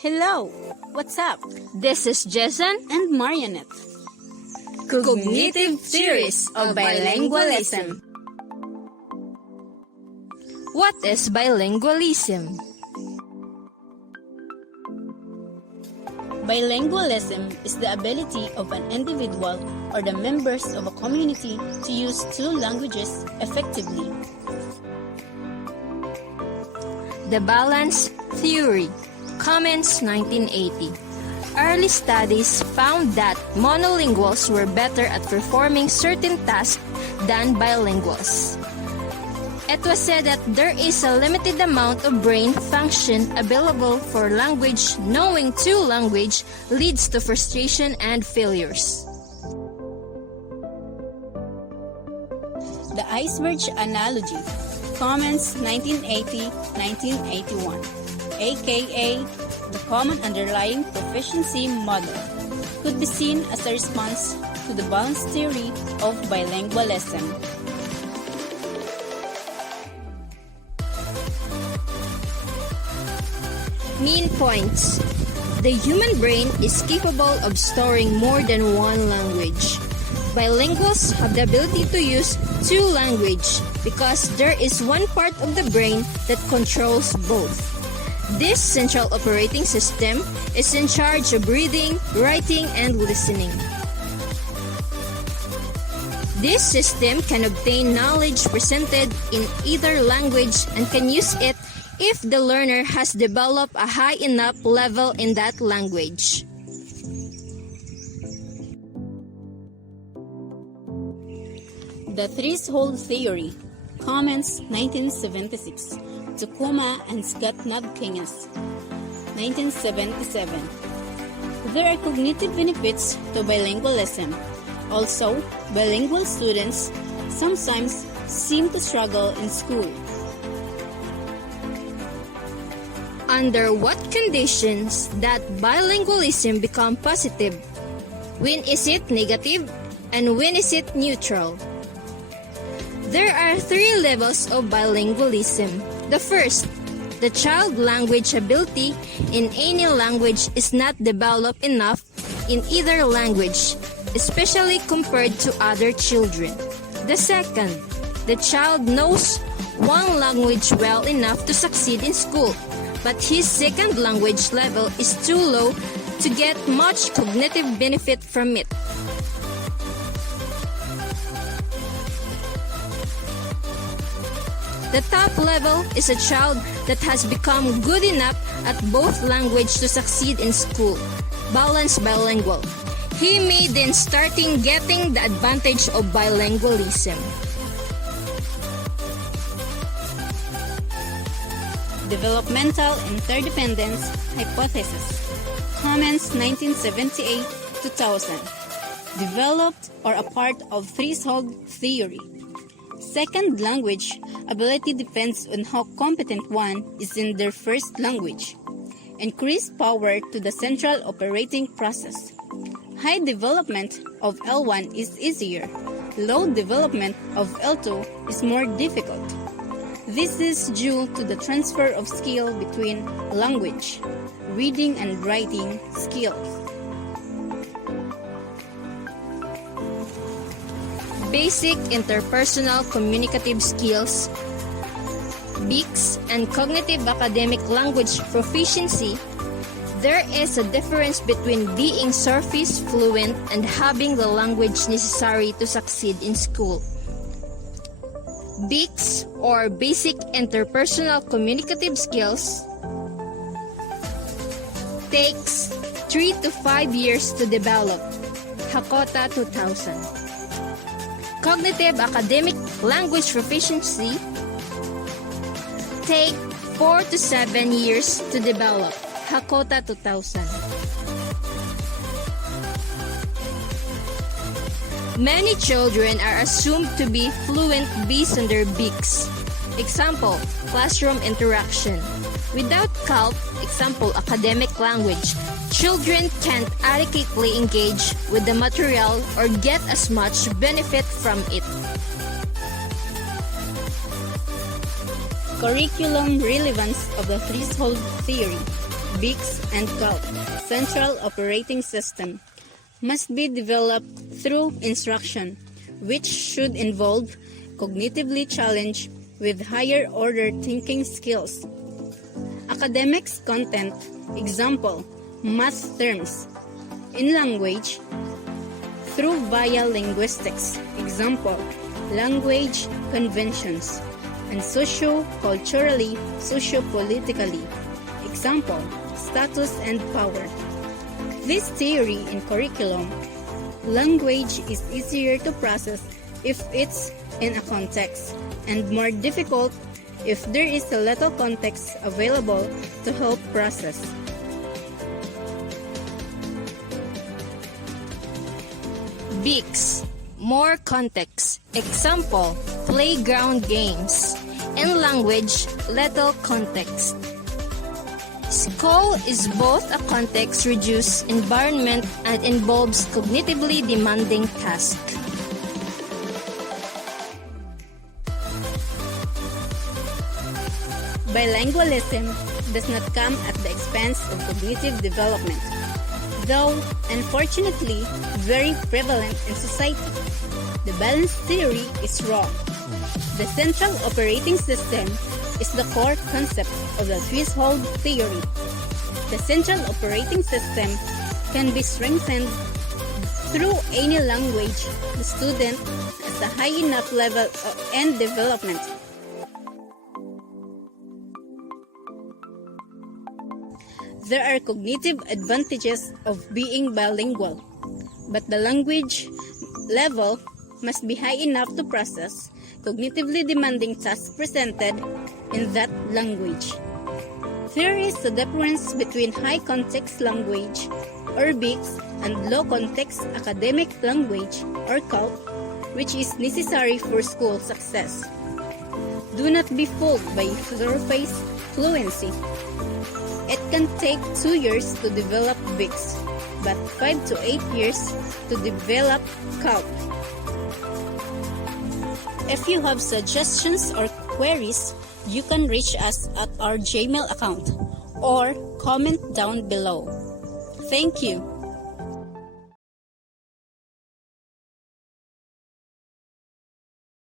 Hello! What's up? This is Jessan And Marianette. Cognitive Theories of Bilingualism. What is bilingualism? Bilingualism is the ability of an individual or the members of a community to use two languages effectively. The Balance Theory. Comments 1980. Early studies found that monolinguals were better at performing certain tasks than bilinguals. It was said that there is a limited amount of brain function available for language. Knowing two languages leads to frustration and failures. The iceberg analogy. Comments 1980-1981. aka the common underlying proficiency model, could be seen as a response to the balance theory of bilingualism. Main points. The human brain is capable of storing more than one language. Bilinguals have the ability to use two languages because there is one part of the brain that controls both. This central operating system is in charge of reading, writing, and listening. This system can obtain knowledge presented in either language and can use it if the learner has developed a high enough level in that language. The threshold theory. Comments 1976. Tacoma and Scott Nabkingis, 1977. There are cognitive benefits to bilingualism. Also, bilingual students sometimes seem to struggle in school. Under what conditions that bilingualism become positive? When is it negative? And when is it neutral? There are three levels of bilingualism. The first, the child language ability in any language is not developed enough in either language, especially compared to other children. The second, the child knows one language well enough to succeed in school, but his second language level is too low to get much cognitive benefit from it. The top level is a child that has become good enough at both languages to succeed in school, balanced bilingual. He may then starting getting the advantage of bilingualism. Developmental Interdependence Hypothesis. Comments 1978-2000. Developed or a part of threshold theory. Second language ability depends on how competent one is in their first language. Increased power to the central operating process. High development of L1 is easier. Low development of L2 is more difficult. This is due to the transfer of skill between language, reading and writing skills. Basic interpersonal communicative skills, BICS, and cognitive academic language proficiency. There is a difference between being surface fluent and having the language necessary to succeed in school. BICS, or basic interpersonal communicative skills, takes 3 to 5 years to develop. Hakota 2000. Cognitive academic language proficiency take 4 to 7 years to develop. Hakota 2000. Many children are assumed to be fluent based on their BICS. Example, classroom interaction. Without CALP, example, academic language, children can't adequately engage with the material or get as much benefit from it. Curriculum relevance of the threshold theory. BICS, and CALP, Central Operating System, must be developed through instruction, which should involve cognitively challenged with higher order thinking skills. Academics content, example, math terms. In language, through via linguistics, example, language conventions. And socio-culturally, socio-politically, example, status and power. This theory in curriculum, language is easier to process if it's in a context, and more difficult if there is a little context available to help process. BICS, more context, example, playground games. In language, little context. School is both a context-reduced environment and involves cognitively demanding tasks. Bilingualism does not come at the expense of cognitive development, though unfortunately very prevalent in society. The balance theory is wrong. The central operating system is the core concept of the threshold theory. The central operating system can be strengthened through any language the student has a high enough level and development. There are cognitive advantages of being bilingual, but the language level must be high enough to process cognitively demanding tasks presented in that language. There is a difference between high context language or BICS and low context academic language or CALP, which is necessary for school success. Do not be fooled by surface fluency. It can take 2 years to develop BICS, but 5 to 8 years to develop CALP. If you have suggestions or queries, you can reach us at our Gmail account or comment down below. Thank you.